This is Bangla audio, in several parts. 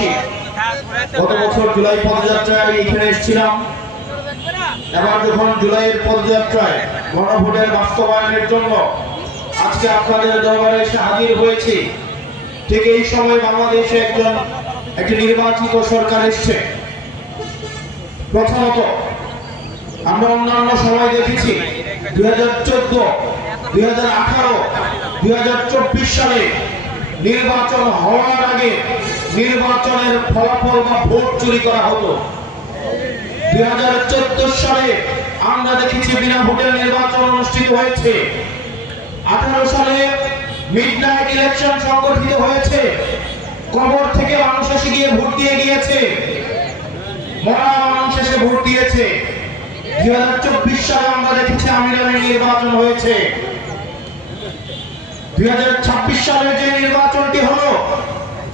এলাকাবাসী, গত বছর জুলাই পদযাত্রায় এখানে এসেছিলাম। এবার যখন জুলাইয়ের পদযাত্রায় গণভোটের বাস্তবায়নের জন্য আজকে আপনাদের দরবারে এসে হাজির হয়েছি, ঠিক এই সময় বাংলাদেশে একটি নির্বাচিত সরকার এসছে। প্রথমত আমরা অন্যান্য সময় দেখেছি 2014, 2018, 2024 সালে নির্বাচন হওয়ার আগে নির্বাচনের ফলাফল বা ভোট চুরি করা হতো। 2014 সালে আমরা দেখেছি বিনা ভোটের নির্বাচন অনুষ্ঠিত হয়েছে। 18 সালে মিডনাইট ইলেকশন সংগঠিত হয়েছে। কবর থেকে মানুষ এসে গিয়ে ভোট দিয়ে গিয়েছে, মরা মানুষ এসে ভোট দিয়েছে। 2024 সালে আমরা দেখেছি আমিরামের নির্বাচন হয়েছে। 2026 সালে যে নির্বাচনটি হলো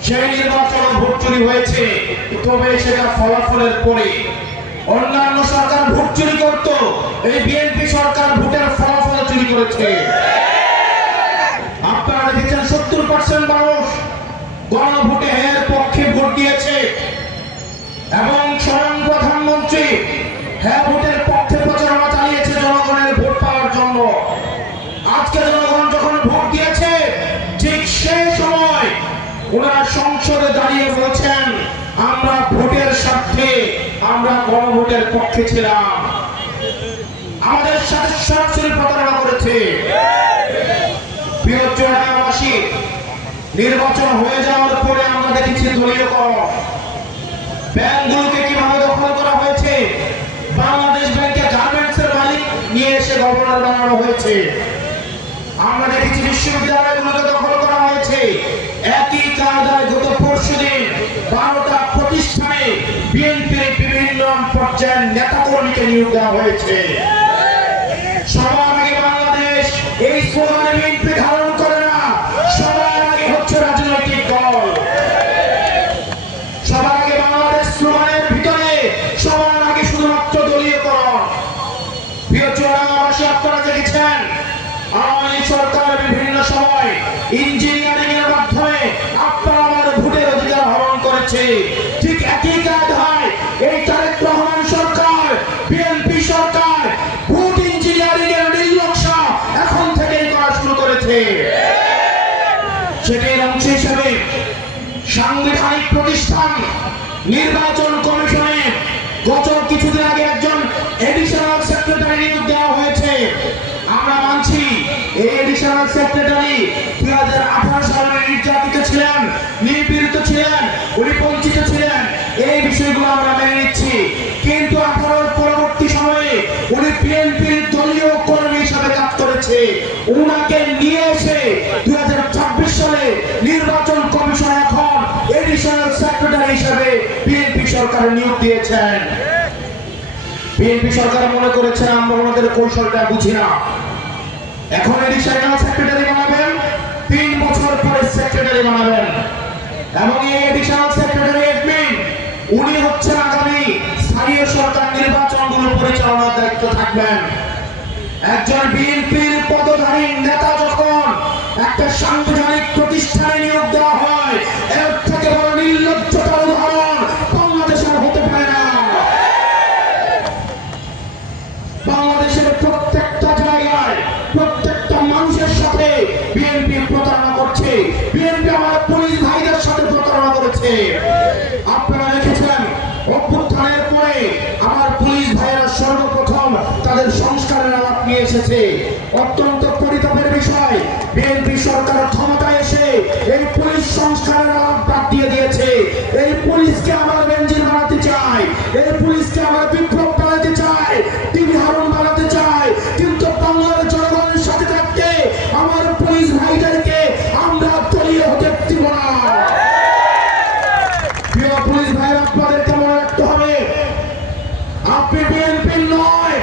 সেই নির্বাচনে ভোট চুরি হয়েছে, তবে সেটা ফলাফলের পরে। অন্যান্য সরকার ভোট চুরি করত, এই বিএনপি সরকার ভোটের ফলাফল চুরি করেছে। আপনারা দেখেছেন 70% মানুষ গণভোটে এর পক্ষে ভোট দিয়েছে এবং স্বয়ং প্রধানমন্ত্রী হ্যাঁ ভোটের পক্ষে প্রচারণা চালিয়েছে জনগণের ভোট পাওয়ার জন্য। আজকে জনগণ যখন ভোট দিয়েছে ঠিক সেই সময় ওনারা সংসদে দাঁড়িয়ে বলছেন আমরা ভোটের স্বার্থে আমরা গণভোটের পক্ষে ছিলাম, আমাদের সাথে সরাসরি প্রতারণা করেছে। প্রিয় চুয়াডাঙ্গাবাসী, নির্বাচন হয়ে যাওয়ার পরে আমরা দেখেছি দলীয়করণ, ব্যাংকগুলোকে কিভাবে দখল করা হয়েছে। বাংলাদেশ ব্যাংকে গার্মেন্টসের মালিক নিয়ে এসে গভর্নর বানানো হয়েছে। আমরা দেখেছি বিশ্ববিদ্যালয়গুলোকে দখল করা হয়েছে। একই কায়দায় গত পরশুদিন 12টা প্রতিষ্ঠানে বিএনপির বিভিন্ন পর্যায়ের নেতাকর্মীকে নিয়োগ দেওয়া হয়েছে। সবার আগে বাংলাদেশ এই স্লোগানে বিএনপি ধারণ করে না, সবার আগে হচ্ছে রাজনৈতিক দল। সবার আগে বাংলাদেশ স্লোগানের ভিতরে সবার আগে শুধুমাত্র দলীয়করণ। প্রিয় চুয়াডাঙ্গাবাসী, আপনারা দেখেছেন আওয়ামী সরকার বিভিন্ন সময় ইঞ্জিনিয়ারিং এর মাধ্যমে আপনারা আমার ভোটের অধিকার হরণ করেছে। ঠিক একই কায়দায় এই তারেক রহমান সরকার, বিএনপি সরকার ভোট ইঞ্জিনিয়ারিং এর নীল নকশা এখন থেকেই করা শুরু করেছে। সেটির অংশ হিসেবে সাংবিধানিক প্রতিষ্ঠান নির্বাচন কমিশনে গত কিছুদিন আগে একজন এডিশনাল সেক্রেটারি নিয়োগ দেওয়া হয়েছে। আমরা মানছি এই এডিশনাল সেক্রেটারি 2018 সালে নির্যাতিত ছিলেন, নিপীড়িত ছিলেন, উনি বঞ্চিত ছিলেন, এই বিষয়গুলো আমরা মেনে নিচ্ছি। কিন্তু 18 পরবর্তী সময়ে উনি বিএনপির দলীয় কর্মী হিসাবে কাজ করেছে। উনাকে নিয়ে এসে 2026 সালে নির্বাচন কমিশন এখন এডিশনাল সেক্রেটারি হিসাবে বিএনপি সরকার নিয়োগ দিয়েছেন। বিএনপি সরকার মনে করেছেন আমরা ওনাদের কৌশলটা বুঝি না। এখন এডিশনাল সেক্রেটারি বানাবেন, 3 বছর পরে সেক্রেটারি বানাবেন এবং এই এডিশনাল সেক্রেটারি অ্যাডমিন উনি হচ্ছেন আগামী স্থানীয় সরকার নির্বাচনগুলো পরিচালনার দায়িত্ব থাকবেন। একজন বিএনপির পদধারী নেতা যখন একটা সাংবিধানিক প্রতিষ্ঠানে নিয়োগ দেওয়া হয়, এর থেকে বড় নির্লজ্জতার উদাহরণ বাংলাদেশে হতে পারে না। বাংলাদেশের প্রত্যেকটা জায়গায় প্রত্যেকটা মানুষের সাথে বিএনপি প্রতারণা করছে। বিএনপি আমার পুলিশ ভাইদের সাথে প্রতারণা করেছে। আপনারা দেখেছেন অভ্যুত্থানের পরে আমার পুলিশ ভাইয়েরা সর্বপ্রথম তাদের সংস্কারের আলাপ নিয়ে এসেছে। অত্যন্ত পরিতাপের বিষয়, বিএনপি সরকার ক্ষমতায় এসে এই পুলিশ সংস্কারের আলাপ বাদ দিয়ে দিয়েছে। এই পুলিশকে আবার বেঞ্জির বানাতে চায়, এই পুলিশকে আবার বিপ্লব বানাতে চায়, টিভি হারুন বানাতে চায়। কিন্তু বাংলার জনগণের সাথে থাকতে আমার পুলিশ ভাইদেরকে আমরা দলীয় হতে দিব না। প্রিয় পুলিশ ভাইরা, আপনাদেরকে মনে রাখতে হবে আপনি বিএনপির নয়,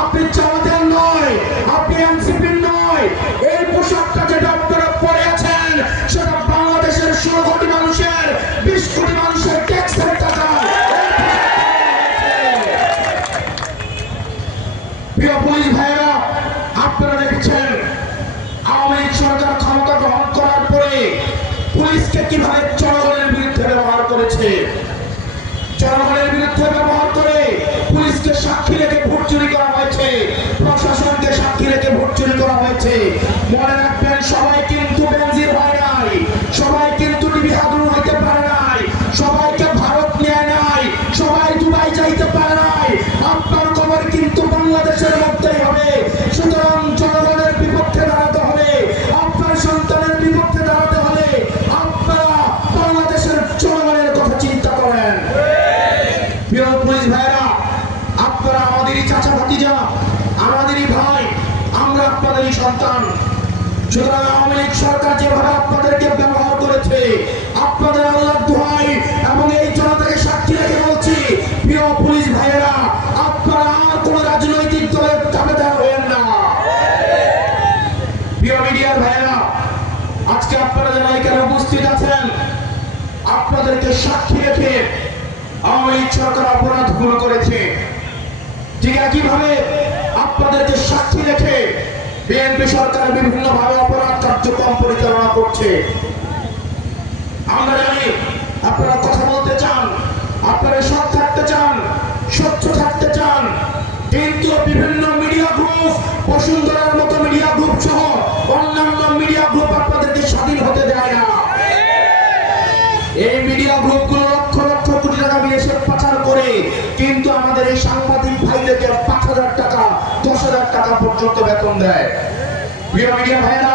আপনি জামাতের নয়, আপনি এনসিপির নয়। এই পোশাকটা যেটা আপনারা পরে আছেন সেটা বাংলাদেশের 16 কোটি মানুষের 20 কোটি মানুষের ট্যাক্সের টাকা। প্রিয় পুলিশ ভাইরা, আপনারা দেখেছেন আওয়ামী লীগ সরকার ক্ষমতা গ্রহণ করার পরে পুলিশকে কিভাবে জনগণের বিরুদ্ধে ব্যবহার হয়েছে। জনগণের বিরুদ্ধে ব্যবহার করে পুলিশকে সাক্ষী রেখে ভোট চুরি করা হয়েছে, প্রশাসনকে সাক্ষী রেখে ভোট চুরি করা হয়েছে। মনে রাখবেন, সবাই কিন্তু বেনজির হয় নাই, সবাই কিন্তু ডিবি হাদুর হইতে পারে নাই, সবাইকে ভারত নেয় নাই, সবাই দুবাই যাইতে পারে নাই। আপনার খবর কিন্তু বাংলাদেশের মধ্যেই হবে। সুতরাং জনগণের বিপক্ষে দাঁড়াতে হবে, আপনার সন্তানের বিপক্ষে দাঁড়াতে হলে আপনারা বাংলাদেশের জনগণের কথা চিন্তা করেন। প্রিয় পুলিশ ভাইরা, আপনারা আমাদেরই চাচা ভাতিজা, আমাদেরই ভাই, আমরা আপনাদেরই সন্তান। সুতরাং আওয়ামী লীগ সরকার যেভাবে আপনাদেরকে ব্যবহার করেছে, আপনাদের আল্লাহর দোহাই এবং এই জনতাকে সাক্ষী রেখে বলছি, প্রিয় পুলিশ ভাইয়েরা, আপনারা আর কোন রাজনৈতিক দলের দাবিদার হবেন না। প্রিয় মিডিয়ার ভাইয়েরা, আজকে আপনারা যারা এখানে উপস্থিত আছেন, আপনাদেরকে সাক্ষী রেখে আওয়ামী লীগ সরকার অপরাধগুলো করেছে। ঠিক একইভাবে আপনাদেরকে সাক্ষী রেখে বিএনপি সরকার বিভিন্ন ভাবে অপরাধ কার্যক্রম পরিচালনা করছে। আমরা জানি আপনারা কথা বলতে চান, আপনারা সৎ থাকতে চান, স্বচ্ছ থাকতে চান, কিন্তু বিভিন্ন মিডিয়া গ্রুপ, বসুন্ধরার মতো মিডিয়া গ্রুপ সহ অন্যান্য মিডিয়া গ্রুপ আপনাদেরকে স্বাধীন হতে দেয় না। এই মিডিয়া গ্রুপগুলো লক্ষ লক্ষ কোটি টাকা বিদেশে পাচার করে, কিন্তু আমাদের এই সাংবাদিক ভাইদেরকে ৫,০০০ টাকা ১০,০০০ টাকা পর্যন্ত বেতন দেয়। প্রিয় মিডিয়া ভাইরা,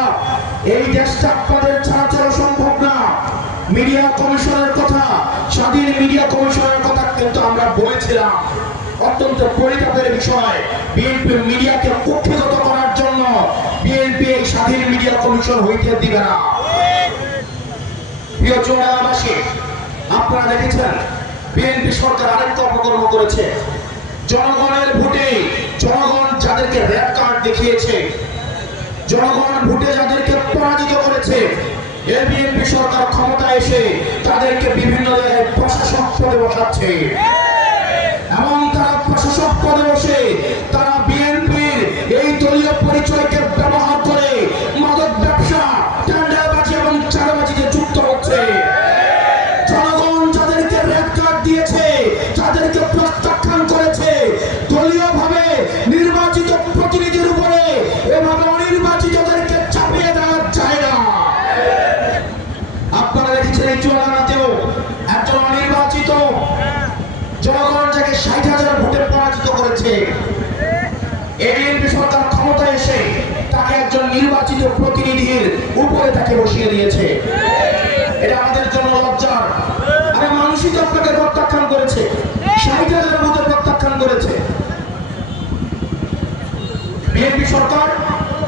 এই দেশটা আপনাদের ছাড়া চলা সম্ভব না। মিডিয়া কমিশনের কথা, স্বাধীন মিডিয়া কমিশনের কথা কিন্তু আমরা বলেছিলাম। অত্যন্ত পরিতাপের বিষয়, বিএনপি মিডিয়াকে কুক্ষিগত করার জন্য বিএনপি এই স্বাধীন মিডিয়া কমিশন হইতে দিবে না। প্রিয় জনগণবাসী, আপনারা দেখেছেন বিএনপি সরকার আরেকটা অপকর্ম করেছে। জনগণের ভোটে জনগণ যাদেরকে রেড কার্ড দেখিয়েছে, জনগণ ভোটে যাদেরকে পরাজিত করেছে, এই বিএনপি সরকার ক্ষমতা এসে তাদেরকে বিভিন্ন জায়গায় প্রশাসক পদে বসাচ্ছে এবং তারা প্রশাসক পদে বসে তারা বিএনপির এই দলীয় পরিচয়কে ব্যবহার করে মাদক ব্যবসা, টেন্ডারবাজি এবং চাঁদাবাজিতে যুক্ত হচ্ছে। জনগণ যাদেরকে রেড কার্ড দিয়েছে, যাদেরকে প্রত্যাখ্যান করেছে, দলীয়ভাবে নির্বাচিত প্রতিনিধির উপরে এভাবে অনির্বাচিতদেরকে চাপিয়ে দেওয়া যায় না। আপনারা দেখেছেন এই চুয়াডাঙ্গাতেও একজন অনির্বাচিত জনগণ যাকে ৬০,০০০ ভোটে পরাজিত করেছে, বিএনপি সরকার ক্ষমতায় এসে তাকে একজন নির্বাচিত প্রতিনিধির উপরে তাকে বসিয়ে দিয়েছে। এটা আমাদের জন্য লজ্জার। আরে মানুষই তো আপনাকে প্রত্যাখ্যান করেছে, ৬০,০০০ ভোটে প্রত্যাখ্যান করেছে। বিএনপি সরকার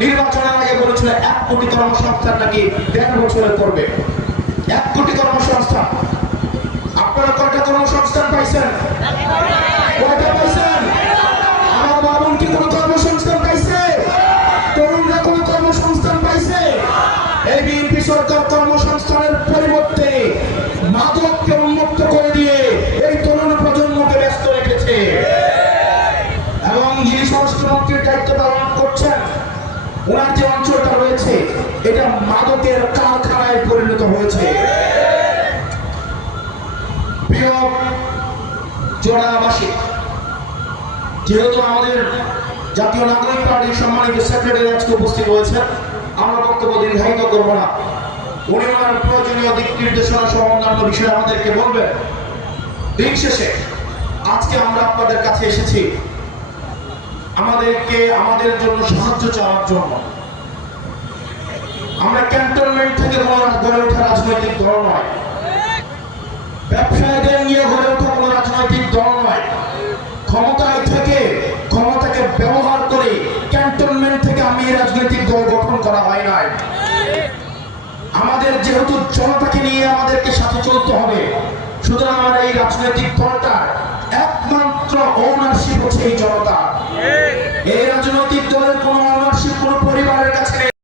নির্বাচনের আগে বলেছিল ১ কোটি কর্মসংস্থান নাকি ১.৫ বছরে করবে। ১ কোটি কর্মসংস্থান। আপনারা কয়টা কর্মসংস্থান পাইছেন? কয়টা পাইছেন? আমার বাবুন কি কোনো কর্মসংস্থান পাইছে? তরুণরা কোনো কর্মসংস্থান পাইছে? এই বিএনপি সরকার কর্মসংস্থানের পরিবর্তে মাদককে উন্মুক্ত করে দিয়ে এই তরুণ প্রজন্মকে ব্যস্ত রেখেছে। এবং যিনি স্বরাষ্ট্রমন্ত্রীর দায়িত্ব পালন করছেন, ওনার যে অঞ্চলটা রয়েছে এটা মাদকের কারখানায় পরিণত হয়েছে। প্রিয় জনগণবাসী, যেহেতু আমাদের জাতীয় নাগরিক পার্টির সম্মানিত সেক্রেটারি আজকে উপস্থিত হয়েছেন, আমরা বক্তব্য দীর্ঘায়িত করব না। উনি ওনার প্রয়োজনীয় দিক নির্দেশনা সহ অন্যান্য বিষয় আমাদেরকে বলবেন। দিন শেষে আজকে আমরা আপনাদের কাছে এসেছি আমাদের জন্য সাহায্য চাওয়ার জন্য। আমরা ক্যান্টনমেন্ট থেকে গড়ে ওঠা রাজনৈতিক দল নয়, ব্যবসায়ীদের নিয়ে গড়ে ওঠা কোনো রাজনৈতিক দল নয়। ক্ষমতায় থেকে ক্ষমতাকে ব্যবহার করে ক্যান্টনমেন্ট থেকে আমি এই রাজনৈতিক দল গঠন করা হয় নাই। আমাদের যেহেতু জনতাকে নিয়ে আমাদেরকে সাথে চলতে হবে, সুতরাং আমরা এই রাজনৈতিক দলটা